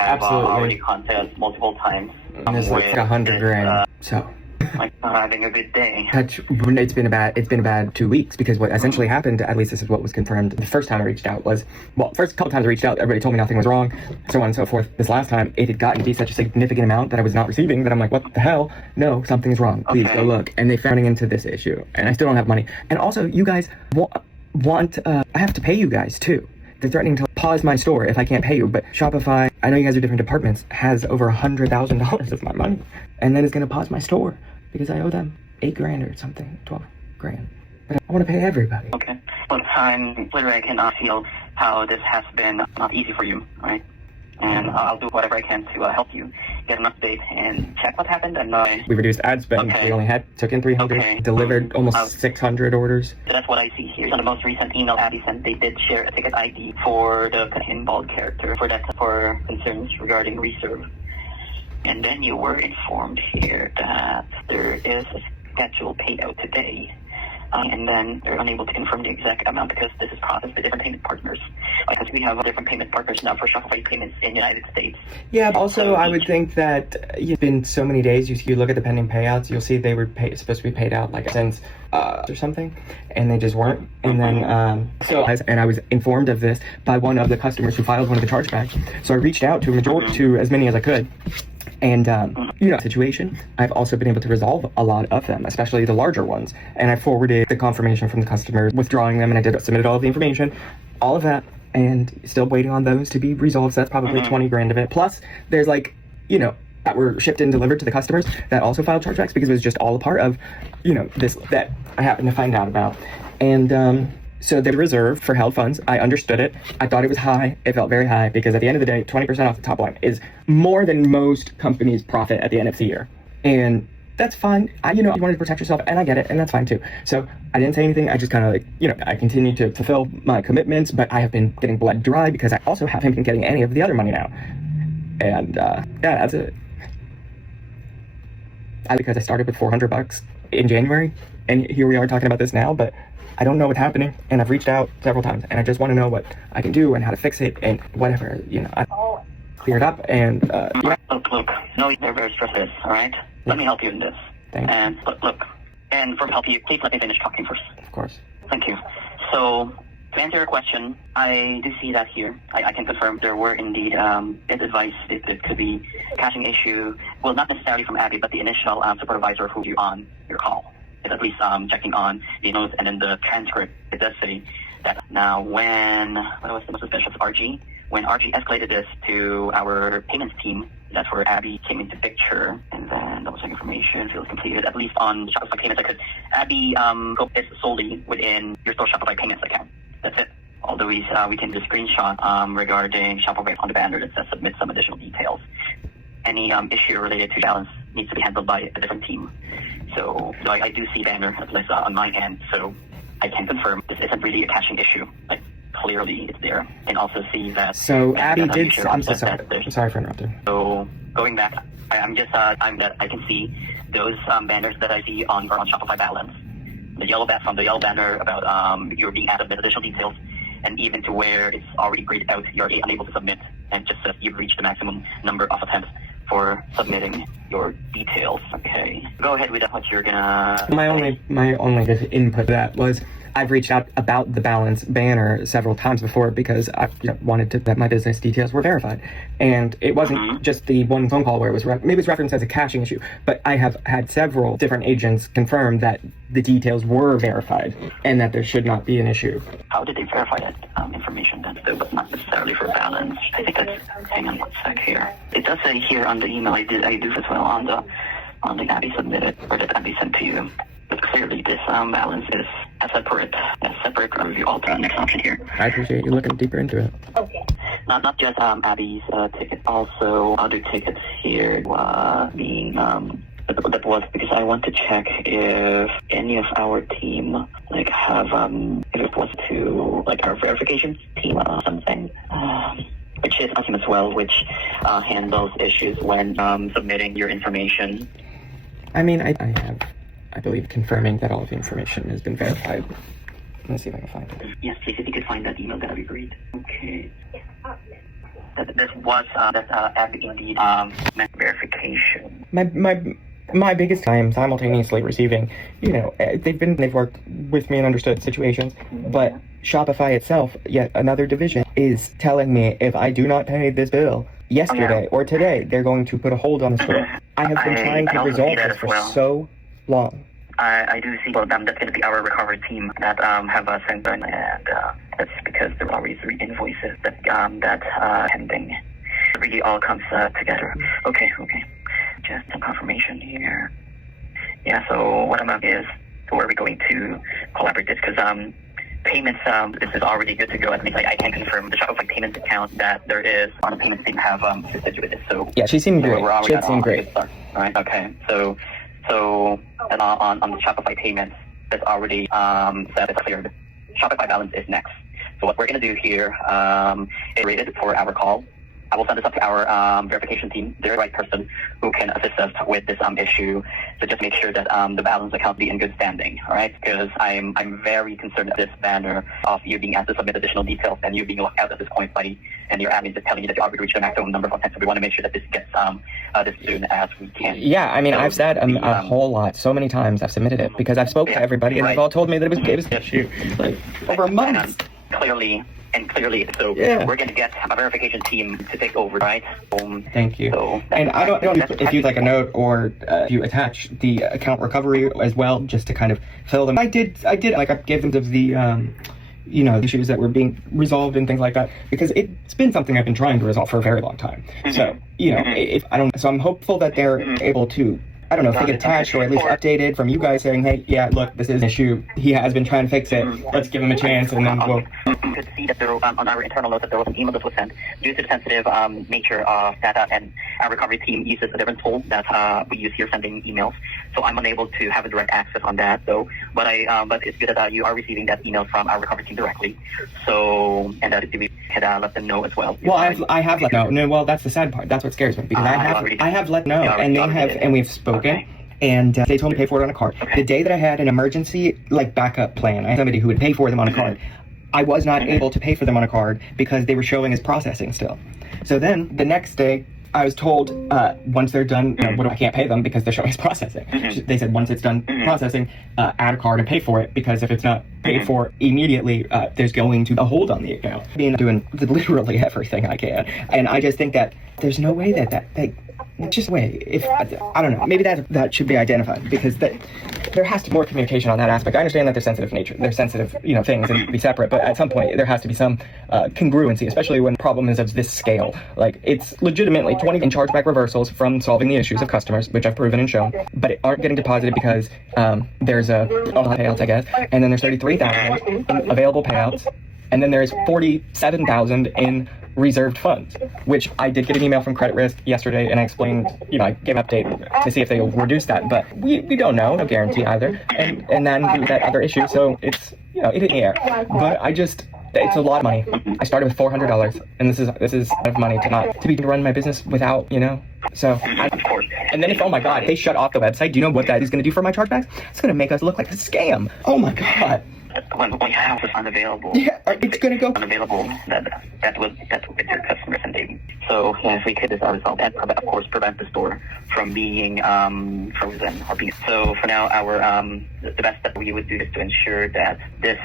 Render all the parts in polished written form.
Absolutely. already contacted multiple times. And it's like 100 grand. So. Like having a good day. It's been a bad 2 weeks, because what essentially happened, at least this is what was confirmed the first time I reached out, was, well, first couple times I reached out, everybody told me nothing was wrong, so on and so forth. This last time, it had gotten to be such a significant amount that I was not receiving that I'm like, what the hell? No, something's wrong. Please go look. And they found into this issue, and I still don't have money. And also, you guys I have to pay you guys too. They're threatening to pause my store if I can't pay you, but Shopify, I know you guys are different departments, has over $100,000 of my money, and then it's going to pause my store because I owe them 8 grand or something, 12 grand. But I want to pay everybody. Okay. But literally I cannot feel how this has been not easy for you, right? And I'll do whatever I can to help you get an update and check what happened. And we reduced ad spend. We only took in 300, delivered almost 600 orders. So that's what I see here. On the most recent email Abby sent, they did share a ticket ID for the involved character for concerns regarding reserve. And then you were informed here that there is a scheduled payout today. And then they're unable to confirm the exact amount because this is processed by different payment partners. Because we have different payment partners now for Shopify payments in the United States. Yeah, also so I would think that it's been so many days, you look at the pending payouts, you'll see they were supposed to be paid out like since or something, and they just weren't. And then and I was informed of this by one of the customers who filed one of the chargebacks. So I reached out to as many as I could. And, situation, I've also been able to resolve a lot of them, especially the larger ones. And I forwarded the confirmation from the customer withdrawing them, and I submitted all of the information, all of that, and still waiting on those to be resolved. So that's probably 20 grand of it. Plus, there's that were shipped and delivered to the customers that also filed chargebacks because it was just all a part of, this that I happened to find out about. And, so the reserve for held funds, I understood it. I thought it was high. It felt very high because at the end of the day, 20% off the top line is more than most companies profit at the end of the year. And that's fine. You wanted to protect yourself, and I get it, and that's fine too. So I didn't say anything. I just kind of I continued to fulfill my commitments, but I have been getting bled dry because I also haven't been getting any of the other money now. And that's it. Because I started with $400 in January, and here we are talking about this now, but I don't know what's happening, and I've reached out several times, and I just want to know what I can do and how to fix it and whatever, I clear it up and, Look, no, you're very stressed, all right? Yeah. Let me help you in this. Thanks. And look, and for help you, please let me finish talking first. Of course. Thank you. So, to answer your question, I do see that here. I can confirm there were indeed advice. It could be a caching issue. Well, not necessarily from Abby, but the initial supervisor who you on your call. It's at least checking on the notes, and in the transcript, it does say that now when when RG escalated this to our payments team, that's where Abby came into picture, and then double check information, fields completed, at least on Shopify payments, because Abby is solely within your store Shopify payments account. That's it. Although we can do a screenshot regarding Shopify on the banner that says submit some additional details. Any issue related to balance needs to be handled by a different team. So I do see banner, at least on my end, so I can confirm this isn't really a caching issue. Like, clearly it's there. And also see that... So Abby did... I'm so sorry. I'm sorry for interrupting. So going back, I can see those banners that I see on Shopify balance. The yellow banner about you're being added with additional details, and even to where it's already graded out, you're unable to submit, and just says you've reached the maximum number of attempts for submitting your details. Okay, go ahead with what you're gonna. My only input to that was I've reached out about the balance banner several times before because I wanted that my business details were verified, and it wasn't just the one phone call where it was maybe it was referenced as a caching issue, but I have had several different agents confirm that the details were verified and that there should not be an issue. How did they verify that information then, though, but not necessarily for balance? I think that's, hang on one sec here. It does say here on the email, I do as well on the Abby submitted, or that Abby sent to you. But clearly this balance is a separate review. All the next option here. I appreciate you looking deeper into it. Okay. Not just Abby's ticket, also other tickets here being that was because I want to check if any of our team have if it was to our verification team or something. Which is awesome as well, which handles issues when submitting your information. I mean, I believe confirming that all of the information has been verified. Let's see if I can find it. Yes, please, if you could find that email, that'd be great. Okay. this was that Abby indeed meant verification. My biggest time simultaneously receiving, they've worked with me and understood situations, but Shopify itself, yet another division, is telling me if I do not pay this bill yesterday or today, they're going to put a hold on the store. I have been trying to resolve this for so long. I do see that's going to be our recovery team that have sent in, and that's because there are already 3 invoices that's pending. It really all comes together. Okay. Just some confirmation here. Yeah, so what I'm up is, so are we going to collaborate this? Because payments, this is already good to go. I think I can confirm the Shopify payments account that there is on the payments team have assisted with this. So yeah, she seemed great. She seemed great. Right. Okay. So and on the Shopify payments, it's already set. It's cleared. Shopify balance is next. So what we're going to do here is rated for our call. I will send this up to our verification team. They're the right person who can assist us with this issue. So just make sure that the balance account be in good standing, all right? Because I'm very concerned at this banner of you being asked to submit additional details and you being locked out at this point, buddy, and your admin just telling you that you already reached the maximum number of contacts. So we want to make sure that this gets as soon as we can. Yeah, I mean, I've said a whole lot, so many times I've submitted it because I've spoken to everybody and they've all told me that it was an issue like over months. Clearly, so we're going to get a verification team to take over, right? Thank you. And I don't know if you'd like a note or if you attach the account recovery as well, just to kind of fill them. I did like I gave them the issues that were being resolved and things like that, because it's been something I've been trying to resolve for a very long time. So so I'm hopeful that they're able to, I don't know, if they get attached or at least updated from you guys saying, hey, yeah, look, this is an issue. He has been trying to fix it. Let's give him a chance, and then we'll... You could see that there, on our internal note, that there was an email that was sent due to the sensitive nature of data, and our recovery team uses a different tool that we use here sending emails. So I'm unable to have a direct access on that. So, but it's good that you are receiving that email from our recovery team directly. So, and that we could let them know as well. Well, I have let know. No, well, that's the sad part. That's what scares me, because I have let know, and they have, and we've spoken. Okay. And they told me to pay for it on a card. Okay. The day that I had an emergency backup plan, I had somebody who would pay for them on a card. I was not able to pay for them on a card because they were showing as processing still. So then the next day, I was told once they're done, I can't pay them because they're showing as processing. They said once it's done processing, add a card and pay for it, because if it's not paid for immediately, there's going to be a hold on the account. I mean, doing literally everything I can, and I just think that there's no way that just wait. If I don't know, maybe that should be identified, because there has to be more communication on that aspect. I understand that they're sensitive things and be separate, but at some point there has to be some congruency, especially when the problem is of this scale. Like, it's legitimately 20 in chargeback reversals from solving the issues of customers, which I've proven and shown, but it aren't getting deposited because there's payouts, I guess, and then there's 33,000 in available payouts, and then there's 47,000 in reserved funds, which I did get an email from credit risk yesterday, and I explained, I gave an update to see if they'll reduce that, but we don't know, no guarantee either, and then that other issue, so it's, it's in the air, but it's a lot of money. I started with $400, and this is a lot of money to run my business without, so and then if, oh my god, they shut off the website, do you know what that is going to do for my chargebacks? It's going to make us look like a scam. Oh my god. When we have this unavailable, it's going to go unavailable. That will get your customers, and they. So if we could resolve that, of course, prevent the store from being frozen or being. So for now, our the best that we would do is to ensure that this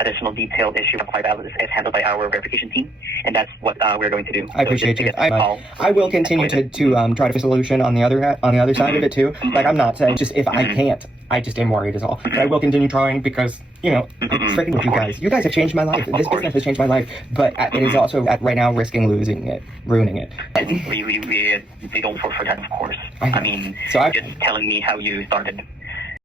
additional detailed issue of balance is handled by our verification team, and that's what we're going to do. I appreciate you. I will continue to try to find a solution on the other side of it too. Like, I'm not saying just if I can't. I just am worried is all. But I will continue trying because, I'm freaking with you guys. You guys have changed my life. This business has changed my life. But it is also, right now, risking losing it, ruining it. And we don't fall for that, of course. I mean, so just telling me how you started